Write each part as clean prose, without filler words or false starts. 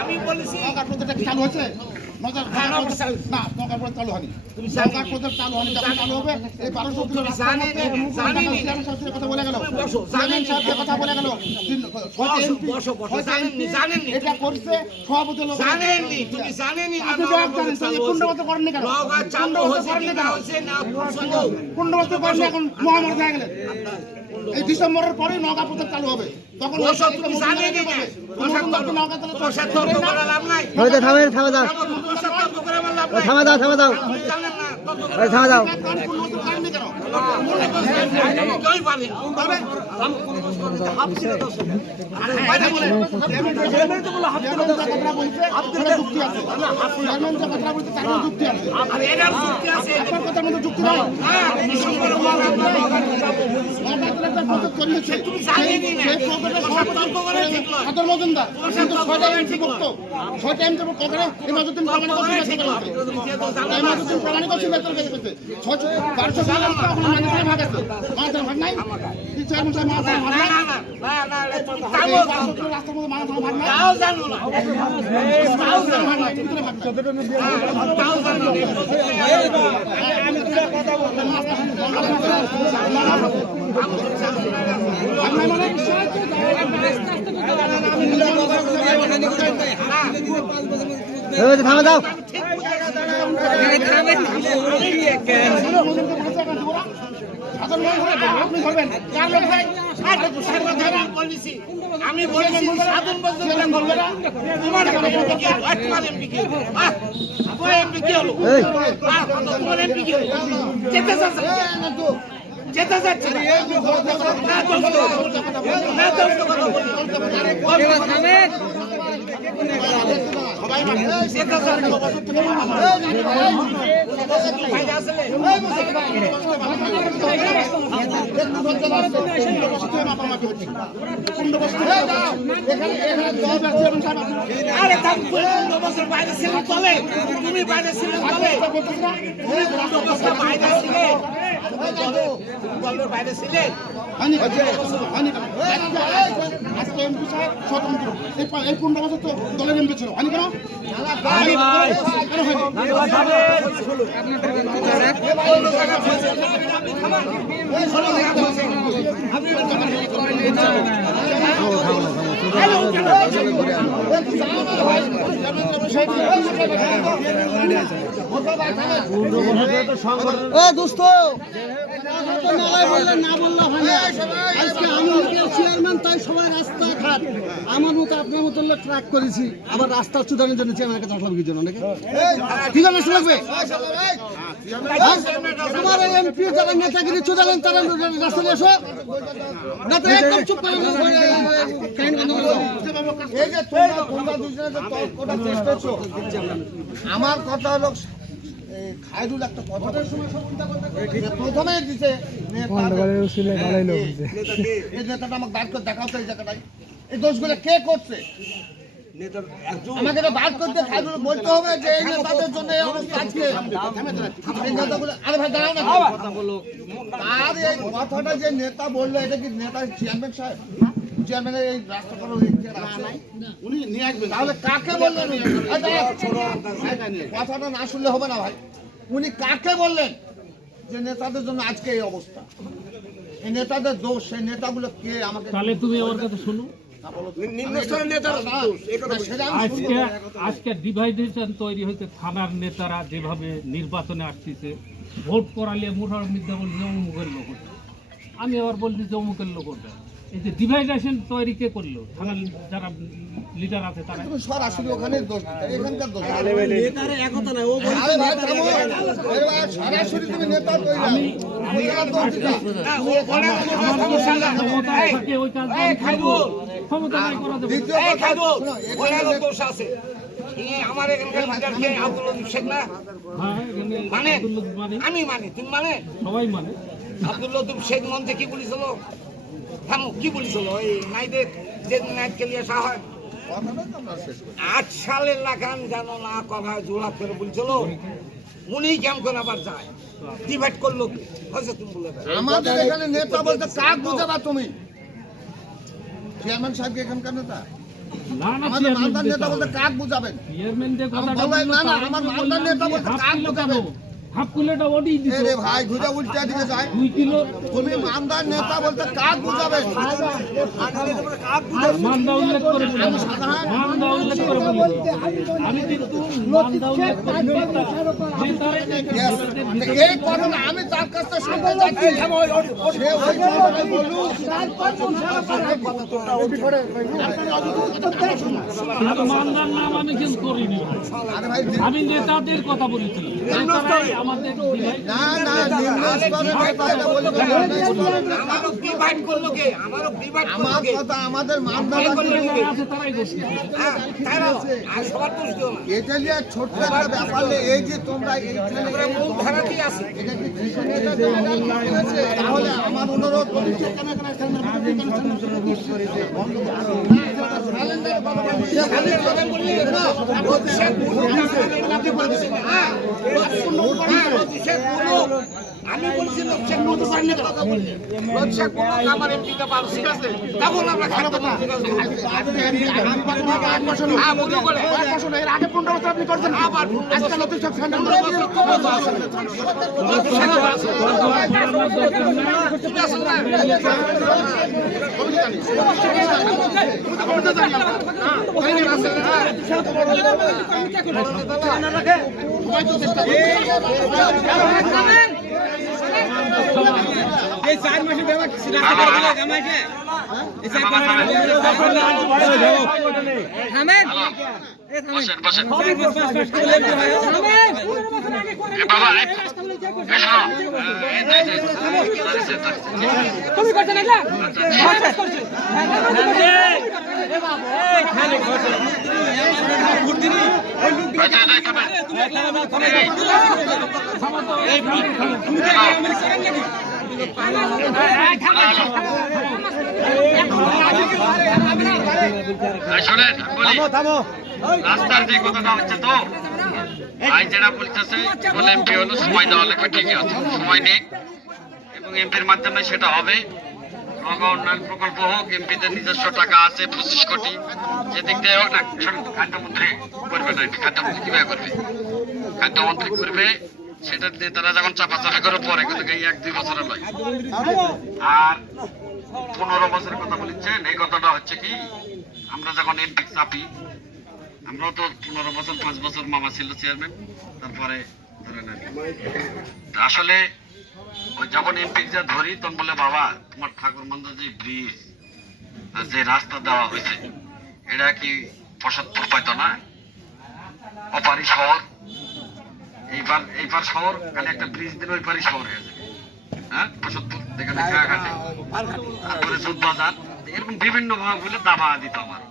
আমি বলেছি চালু হচ্ছে চালু হয়নি চালু হয়নি চালু হবে এই 1200 কথা বলে গেল কথা বলে গেল এটা করছে সভাপতি লোক জানেননি তুমি জানেননি করেননি কেন এখন মহামারী হয়ে গেলেন এই ডিসেম্বরের পরে নওগাঁ প্রচার চালু হবে তখন থামা দাও আমি বলেছি সাধন বলতে তোমার এমপি কি হলো তোমার এমপি কি হলো যেতে যাচ্ছে যেতে যাচ্ছে বাইরে ছিলেন চলে তুমি বাইরে ছিলেন চলে বাইরে ছিলেন আজকে এমপি সাহেব স্বতন্ত্র এই 15 বছর তো দলের এমপি ছিল হয়নি কেন দোস্ত না বললে হয় না আজকে আমি চেয়ারম্যান তাই সবাই রাস্তাঘাট আমার মতো আপনার মতো ট্রাক করেছি আবার রাস্তা চুদানোর জন্য চেয়ারম্যানের কাছে আসলাম কি জন্য নাকি ঠিক আছে লাগবে তোমার এমপি যারা নেতাগিরি চুদালেন তারা রাস্তায় এসো না তো একদম চুপ করে আমার কথা হলো খায়রুল একটা কথা প্রথমে দিছে এই নেতাটা আমাকে বার করে দেখাও তো এই জায়গাটায় এই দোষগুলো কে করছে আমাকে তো বার করতে খায়রুল বলতে হবে যে এই নেতাদের জন্য এই অবস্থা আজকে এই নেতাগুলো আরে ভাই দাঁড়াও না আর এই কথাটা যে নেতা বললো এটা কি নেতা চেয়ারম্যান সাহেব চেয়ারম্যানের এই রাস্তা করার উনি নিয়ে আসবেন তাহলে কাকে বললেন কথাটা না শুনলে হবে না ভাই উনি কাকে বললেন যে নেতাদের জন্য আজকে এই অবস্থা এই নেতাদের দোষ সেই নেতাগুলো কে আমাকে তাহলে তুমি আমার কথা শোনো আজকে ডিভাইডেশন তৈরি হয়েছে থানার নেতারা যেভাবে নির্বাচনে আসতেছে ভোট করালে মুঠার মিথ্যা বলছে অমুকের লোক আমি আবার বলছি যে অমুকের লোক এই যে ডিভাইডেশন তৈরি কে করলো থানার যারা লিডার আছে তারা সরাসরি ওখানে দোষ এখানকার দোষ নেতারা একতা না ও সরাসরি তুমি নেতা আমি দোষ দিতা ও বলে সমস্যা থাকে ওই কাজ ক্ষমতা নাই করা যাবে এই খাদু ওনারও দোষ আছে এই আমার এখানকার লিডারকে আব্দুল লতিফ শেখ না হ্যাঁ মানে আমি মানি তুমি মানে সবাই মানে আব্দুল লতিফ শেখ মঞ্চে কি বলেছিল? থামো, কি বলেছিল? এই নাইদের যে নাইটকে নিয়ে আসা হয় 8 সালের লাগান যেন না কথা জোড়া করে বলছিল, উনি কেমন করে আবার যায় ডিভাইড করলো কি হয়েছে তুমি বলে দাও। আমাদের এখানে নেতা বলতে কাক বুঝাবা তুমি? চেয়ারম্যান সাহেব এখানকার নেতা? না না আমাদের মালদার নেতা বলতে কাক বুঝাবেন? চেয়ারম্যানদের আমার কথাটা বলাই না, না, বললো, আমার তারপরে মালদার বললাম নেতা যে বলতে হাফ কাক কিলো বুঝাবেন? কেন? হাফ কিলোটা ওটাই দিত। এ রে ভাই, ঘুরে উল্টা দিকে যায়। 2 কিলো তুমি মালদার নেতা বলতে কাক বুঝাবেন? মান্দা উল্লেখ করে বলেছি। মান্দা উল্লেখ করে বলেছি। আমি কিন্তু মান্দা উল্লেখ করে নেতা, নেতারে নেতা এই কথাটা আমি তার কাছ থেকে শুনতে যাচ্ছি। সে ওই কথাটা বলুক। কিন্তু মান্দার নাম আমি কিন্তু করিনি। আরে ভাই, আমি নেতাদের কথা বলেছি। নেতারাই আমাদের দিলাই। না, না, নিম্ন স্তরের নেতা এটা বলবে না, নিম্ন স্তরের নেতা। আমারও ডিভাইড করলো কে? আমারও ডিভাইড করলো আমার কে? কথা, আমাদের মালদার যারা আছে তারাই করছে। হ্যাঁ, তারা আর সবার দোষ দিও না। এটা নিয়ে ছোট্ট একটা ব্যাপার নেই। এই যে তোমরা এইখানে আমরা মূল ধারাতেই আছি। এটা কি কৃষি নেতা করেছে? তাহলে আমার অনুরোধ আমি বলছি লোকশেখ মধুপানের কথা বললি, লোকশেখ মধু আমার এমপিটা পারছি তখন আমরা খাদ্য মন্ত্রীর কাছে বলছি। হ্যাঁ, বলু বলে এর আগে 15 বছর আপনি করছেন আবার আজকে নতুন সব সেন্টার ঠিক আছে না? এই 4 মাসে ব্যবহার রাস্তা করে দিলে জামাইকে এই 4 মাসে থামেন বসেন বসেন থামেন বাবা তুমি করছ না এগুলা বস করছ এই খালি করছ ভোট দিনি ওই লোক দিকে এই তুমি তো আমি করেন নাকি শোনেন বলি রাস্তার যে কথাটা হচ্ছে তো ভাই যেটা বলতেছে বলে এমপি হলো সময় দেওয়া লাগবে, ঠিকই আছে, সময় নেই এবং এমপির মাধ্যমে সেটা হবে। নগর উন্নয়ন প্রকল্প হোক, এমপিদের নিজস্ব টাকা আছে 25 কোটি, যেদিক দিয়ে হোক না। খাদ্যমন্ত্রী করবে না, খাদ্যমন্ত্রী কিভাবে করবে? খাদ্যমন্ত্রী করবে, সেটা দিয়ে তারা যখন চাপাচাপি করে পরে, কিন্তু এই 1-2 বছরের নয়। আর 15 বছরের কথা বলেছেন, এই কথাটা হচ্ছে কি, আমরা যখন এমপি চাপি, আমরাও তো 15 বছর 5 বছর মামা ছিল চেয়ারম্যান, তারপরে ধরে নেন আসলে ওই যখন এমপি যা ধরি তখন বলে বাবা তোমার ঠাকুরমন্দ যে ব্রিজ আর যে রাস্তা দেওয়া হয়েছে এটা কি প্রসাদপুর পাইতো না? অপারি শহর, এইবার শহর খালি একটা ব্রিজ দিলে ওই পারি শহর হয়ে যাবে। হ্যাঁ, প্রসাদপুর যেখানে ঘাটে, তারপরে চোদ্দবাজার, এরকম বিভিন্ন ভাবে বলে দাবা দিত আমার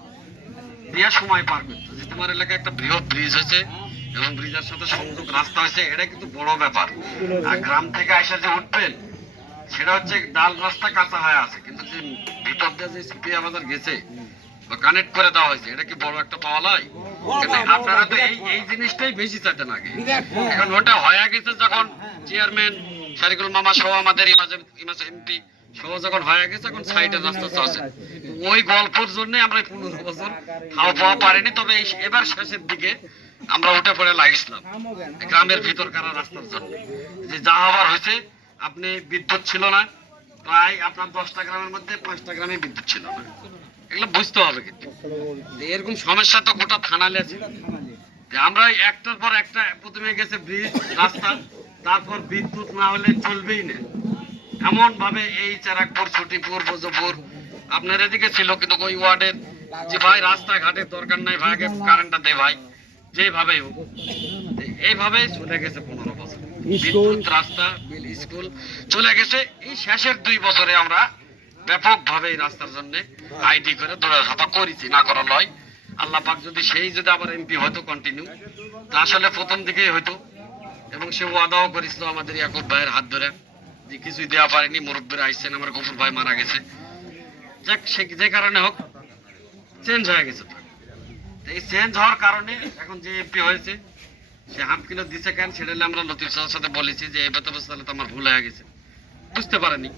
দিয়া সময় পার করতো যে তোমার এলাকায় একটা বৃহৎ ব্রিজ হয়েছে এবং ব্রিজের সাথে সংযোগ রাস্তা হয়েছে, এটা কিন্তু বড় ব্যাপার। আর গ্রাম থেকে আসা যে উঠবেন সেটা হচ্ছে ডাল রাস্তা কাঁচা হয়ে আছে, কিন্তু যে ভিতর দিয়ে যে সিপিয়া বাজার গেছে বা কানেক্ট করে দেওয়া হয়েছে, এটা কি বড় একটা পাওয়া লাই? আপনারা তো এই জিনিসটাই বেশি চাইতেন আগে, এখন ওটা হয়ে গেছে। যখন চেয়ারম্যান শারিকুল মামা সহ আমাদের ইমাজ এমপি সহ যখন হয়ে গেছে, এখন সাইডের রাস্তা চলছে। ওই গল্পের জন্য আমরা 15 বছর খাওয়া পাওয়া পারিনি, তবে এবার শেষের দিকে আমরা উঠে পড়ে লাগিয়েছিলাম গ্রামের ভিতরকার রাস্তার জন্য। যে যা হবার হয়েছে, আপনি বিদ্যুৎ ছিল না, প্রায় আপনার 10টা গ্রামের মধ্যে 5টা গ্রামে বিদ্যুৎ ছিল না, এগুলো বুঝতে হবে। কিন্তু এরকম সমস্যা তো গোটা থানা লেছে। আমরা একটার পর একটা, প্রথমে গেছে ব্রিজ রাস্তা, তারপর বিদ্যুৎ না হলে চলবেই না, এমন ভাবে এই চারাকপুর ছুটিপুর বজপুর আপনার এদিকে ছিল, কিন্তু ওই ওয়ার্ডের যে ভাই রাস্তাঘাটের দরকার নাই, ভাই আগে কারেন্টটা দে ভাই, যেভাবে হোক এইভাবে চলে গেছে 15 বছর। বিদ্যুৎ, রাস্তা, স্কুল চলে গেছে। এই শেষের 2 বছরে আমরা ব্যাপকভাবে এই রাস্তার জন্য আইডি করে দৌড়াঝাঁপা করেছি, না করা নয়। আল্লাহ পাক যদি যদি আবার এমপি হয়তো কন্টিনিউ, তা আসলে প্রথম দিকেই হয়তো, এবং সে ওয়াদাও করেছিল আমাদের ইয়াকুব ভাইয়ের হাত ধরে যে কিছুই দেওয়া পারেনি, মুরব্বীরা আসছেন, আমার গফুর ভাই মারা গেছে, যাক সে যে কারণে হোক চেঞ্জ হয়ে গেছে। তো এই চেঞ্জ হওয়ার কারণে এখন যে এমপি হয়েছে সে হাফ কিলো দিছে কেন সেটা আমরা লতিফ স্যারের সাথে বলেছি যে এবার তো তাহলে তো আমার ভুল হয়ে গেছে, বুঝতে পারেনি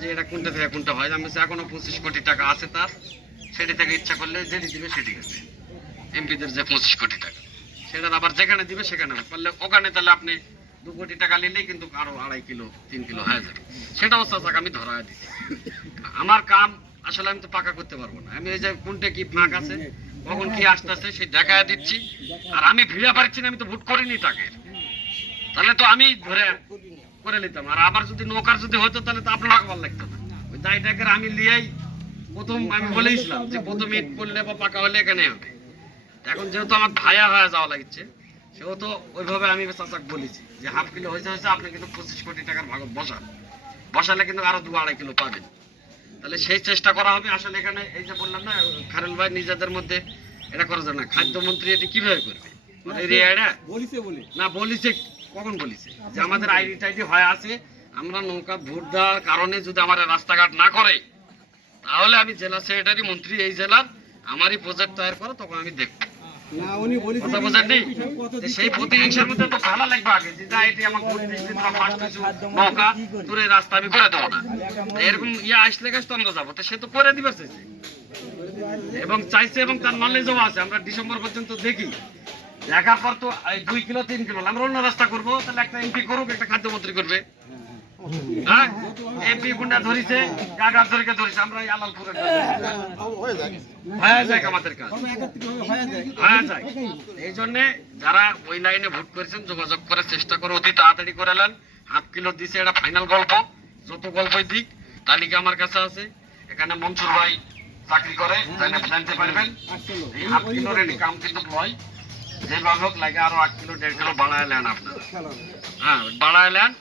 যে এটা কোনটা থেকে কোনটা হয়। আমি এখনো 25 কোটি টাকা আছে তার, সেটি থেকে ইচ্ছা করলে যেটি দিবে সেটি আছে। এমপিদের যে 25 কোটি টাকা সেটা আবার যেখানে দিবে সেখানে পারলে ওখানে তাহলে আপনি 2 কোটি টাকা নিলেই কিন্তু আরো 2.5 কিলো 3 কিলো হয়ে যাবে। সেটাও চাচাকে আমি ধরা দিচ্ছি। আমার কাম আসলে আমি তো পাকা করতে পারবো না, আমি এই যে কোনটা কি ফাঁক আছে কখন কি আসতেছে সেই দেখা দিচ্ছি। আর আমি ভিড়া পারছি না, আমি তো ভোট করিনি তাকে, তাহলে তো আমি ধরে করে নিতাম। আর আবার যদি নৌকার যদি হতো তাহলে তো আপনার ভালো লাগতো না। ওই দায়টাকে আমি লিয়েই প্রথম আমি বলেছিলাম যে প্রথম ইট করলে বা পাকা হলে এখানে হবে। এখন যেহেতু আমার ভাইয়া হয়ে যাওয়া লাগছে সেহেতু ওইভাবে আমি চাচাকে বলেছি যে হাফ কিলো হয়েছে আপনি কিন্তু 25 কোটি টাকার ভাগ বসালে কিন্তু আরো 2-2.5 কিলো পাবেন। তাহলে সেই চেষ্টা করা হবে। আসলে এখানে এই যে বললাম না খায়রুল ভাই নিজেদের মধ্যে এটা করা যায় না, খাদ্যমন্ত্রী এটি কিভাবে করবে না বলিছে, কখন বলিছে যে আমাদের আইডি টাইডি হয়ে আছে, আমরা নৌকা ভোট দেওয়ার কারণে যদি আমার রাস্তাঘাট না করে তাহলে আমি জেলা সেক্রেটারি মন্ত্রী এই জেলার আমারই প্রজেক্ট তৈরি করে তখন আমি দেখবো। কথা বোঝেননি? সেই প্রতিহিংসার মধ্যে তো ভালো লাগবে আগে যে এটি আমার নৌকা তোর এই রাস্তা আমি করে দেবো না, এরকম ইয়ে আসলে গাছ তো আমরা যাবো, তো সে তো করে দিবে চাইছে এবং চাইছে এবং তার নলেজও আছে। আমরা ডিসেম্বর পর্যন্ত দেখি, দেখার পর তো 2 কিলো 3 কিলো আমরা অন্য রাস্তা করবো, তাহলে একটা এমপি করুক, একটা খাদ্যমন্ত্রী করবে। হ্যাঁ এমপি গুন্ডা ধরিছে, গাগার ধরিকে ধরিছে, আমরা এই আলালপুরে হয়ে যায় আমাদের কাজ হয়ে যায়। এই জন্য যারা ওই লাইনে ভোট করেছেন যোগাযোগ করার চেষ্টা করে অতি তাড়াতাড়ি করে নেন। হাফ কিলো দিছে, এটা ফাইনাল গল্প, যত গল্পই দিক তালিকা আমার কাছে আছে। এখানে মনসুর ভাই চাকরি করে জানতে পারবেন। এই হাফ কিলোর এটি কাম কিন্তু নয়, যেভাবে হোক লাগে আরো 8 কিলো 1.5 কিলো বাড়ায় নেন আপনারা, হ্যাঁ বাড়ায় নেন।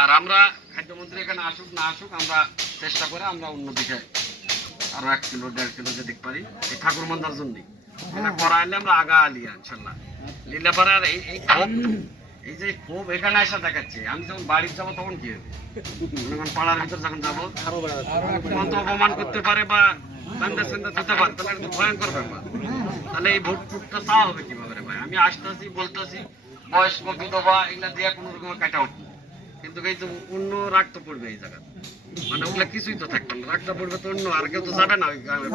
আর আমরা খাদ্যমন্ত্রী এখানে আসুক না আসুক আমরা চেষ্টা করে আমরা অন্যদিকে আরো 1 কিলো 1.5 কিলো যদি পারি এই ঠাকুর মন্দার জন্য এটা করাইলে আমরা আগা আলিয়া ইনশাল্লাহ লীলা পাড়ার এই ক্ষোভ, এই যে ক্ষোভ এখানে এসে দেখাচ্ছে। আমি যখন বাড়ি যাবো তখন কি হবে, পাড়ার ভিতর যখন যাবো তখন তো অপমান করতে পারে বা বান্দা সেন্দা দিতে পারে, তাহলে এটা ভয়ঙ্কর ব্যাপার। তাহলে এই ভোটটা চাওয়া হবে কিভাবে রে ভাই? আমি আসতেছি বলতেছি বয়স্ক বিধবা এগুলা দিয়ে কোনো রকম কাটা উঠবে, কিন্তু এই যে অন্য রাগ তো পড়বে এই জায়গা, মানে ওগুলা কিছুই তো থাকবে না, রাগটা পড়বে তো অন্য, আর কেউ তো যাবে না ওই গ্রামে।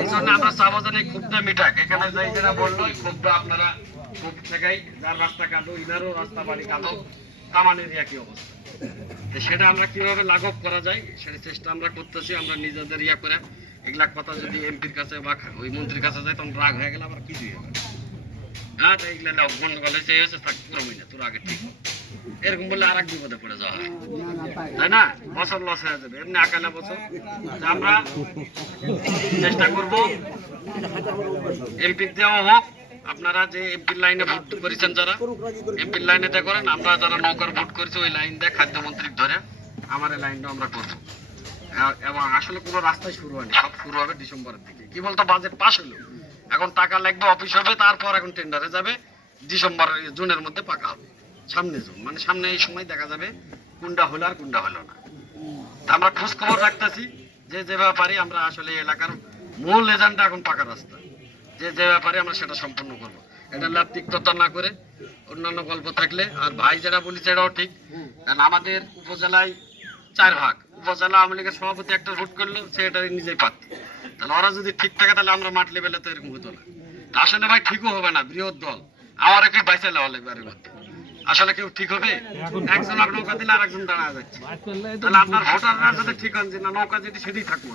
এই জন্য আমরা চাবো যেন এই ক্ষোভটা মিটাক। এখানে যাই যারা বললো ওই ক্ষোভটা আপনারা ক্ষোভ থেকেই যার রাস্তা কাঁদো ইনারও রাস্তা বাড়ি কাঁদো, কামানের একই অবস্থা। সেটা আমরা কিভাবে লাঘব করা যায় সেটা চেষ্টা আমরা করতেছি। আমরা নিজেদের ইয়া করে এগুলা কথা যদি এমপির কাছে বা ওই মন্ত্রীর কাছে যায় তখন রাগ হয়ে গেলে আবার কিছুই হবে না। হ্যাঁ এগুলা গন্ডগোল হয়েছে হয়েছে থাক পুরো মিলে তোর আগে ঠিক এরকম বললে আর এক বিপদে পড়ে যাওয়া হয়, তাই না? বছর লস হয়ে যাবে এমনি আকালা বছর। আমরা চেষ্টা করবো এমপি দেওয়া হোক। আপনারা যে এমপির লাইনে ভোট করেছেন যারা এমপির লাইনে দেয়া করেন, আমরা যারা নৌকার ভোট করেছি ওই লাইন দেয় খাদ্যমন্ত্রীর ধরে আমার এই লাইনটা আমরা করবো। এবং আসলে কোনো রাস্তায় শুরু হয়নি, সব শুরু হবে ডিসেম্বরের দিকে। কি বলতো বাজেট পাস হলো, এখন টাকা লাগবে, অফিস হবে, তারপর এখন টেন্ডারে যাবে, ডিসেম্বর জুনের মধ্যে পাকা হবে। সামনে জুন মানে সামনে এই সময় দেখা যাবে কোনটা হলো আর কোনটা হলো না। আমরা খোঁজ খবর রাখতেছি যে যে ব্যাপারে আমরা আসলে এলাকার মূল এজেন্ডা এখন পাকা রাস্তা, যে যে ব্যাপারে আমরা সেটা সম্পন্ন করবো। এটা লাভ তিক্ততা না করে অন্যান্য গল্প থাকলে। আর ভাই যেটা বলি সেটাও ঠিক, কারণ আমাদের উপজেলায় 4 ভাগ, উপজেলা আওয়ামী লীগের সভাপতি একটা ভোট করলো সেটাই নিজেই পাচ্ছে, তাহলে ওরা যদি ঠিক থাকে তাহলে আমরা মাঠ লেভেলে তো এরকম হতো না। আসলে ভাই ঠিকও হবে না, বৃহৎ দল আমার কি বাইসে লেওয়া লাগবে এর মধ্যে, আসলে কেউ ঠিক হবে? একজন আর নৌকা দিলে আর একজন দাঁড়া যাচ্ছে, তাহলে আপনার ভোটাররা যদি ঠিক হন যে না নৌকা যদি সেটাই থাকবো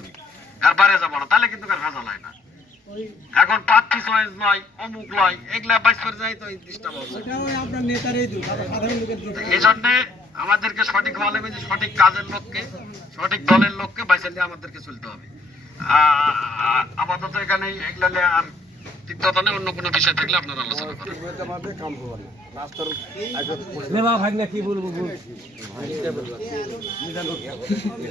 আর বাইরে যাবো না, তাহলে কিন্তু আর ভেজাল হয় না। এখন প্রার্থী চয়েস নয় অমুক নয় এগুলা বাইস করে যায় তো এই ডিস্টার্ব হচ্ছে। এই জন্য আমাদেরকে সঠিক হওয়া লাগবে যে সঠিক কাজের লোককে সঠিক দলের লোককে বাইসে নিয়ে আমাদেরকে চলতে হবে। আপাতত এখানে এগুলা আর তিক্ততা নেই, অন্য কোনো বিষয় থাকলে আপনারা আলোচনা করেন।